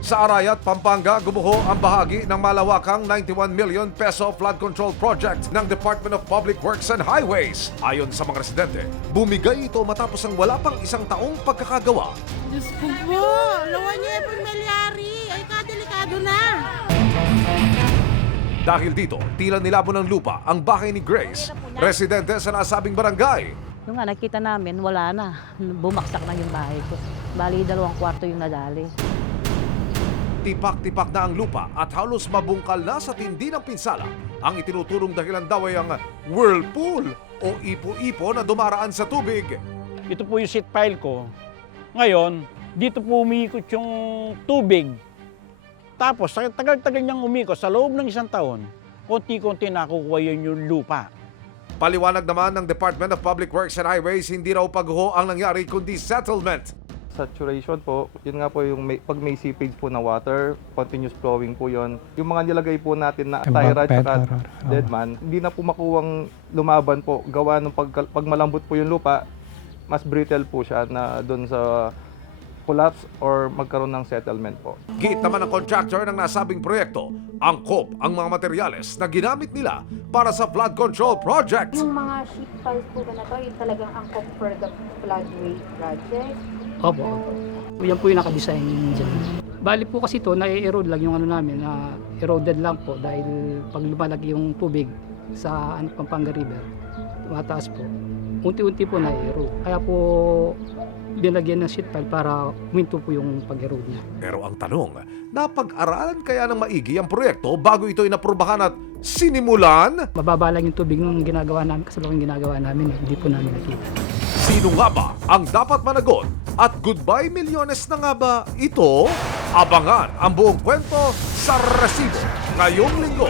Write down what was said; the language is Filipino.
Sa Arayat, Pampanga, gumuho ang bahagi ng malawakang 91 million peso flood control project ng Department of Public Works and Highways. Ayon sa mga residente, bumigay ito matapos ang wala pang isang taong pagkakagawa. Diyos ko po, lawan niya yung milyari. Ay, kadelikado na. Dahil dito, tila nilabo ng lupa ang bahay ni Grace, residente sa nasabing barangay. Yung nga, nakita namin, wala na. Bumaksak na yung bahay ko. Bali, 2 kwarto yung nadali. Tipak-tipak na ang lupa at halos mabungkal na sa tindi ng pinsala. Ang itinuturong dahilan daw ay ang whirlpool o ipo-ipo na dumaraan sa tubig. Ito po yung seat pile ko. Ngayon, dito po umiikot yung tubig. Tapos, sa tagal-tagal niyang umikot, sa loob ng 1 taon, konti-konti nakukuha yun yung lupa. Paliwanag naman ng Department of Public Works and Highways, hindi raw pagguho ang nangyari kundi settlement. Saturation po, yun nga po yung pag may seepage po na water, continuous flowing po yun. Yung mga nilagay po natin na tyrant at deadman, hindi na po makuwang lumaban po. Gawa ng pag malambot po yung lupa, mas brittle po siya na doon sa collapse or magkaroon ng settlement po. Giit naman ng contractor ng nasabing proyekto, angkop ang mga materyales na ginamit nila para sa flood control project. Yung mga sheet piles po ba na to, yung talagang angkop for the floodway project? Opo. Yan po yung nakadesign dyan. Bali po kasi ito, na-erode lang yung ano namin, na eroded lang po dahil pag lumalaki yung tubig sa Pampanga River, tumataas po. Unti-unti po na-erode. Kaya po binagyan ng sheet pile para huminto po yung pag-erode niya. Pero ang tanong, napag-aralan kaya ng maigi ang proyekto bago ito inaprubahan at sinimulan? Mababa lang yung tubig nung ginagawa namin, kasalukang ginagawa namin, hindi po namin nakita. Sino nga ba ang dapat managot? At goodbye milyones na nga ba ito? Abangan ang buong kwento sa Resibo ngayong linggo.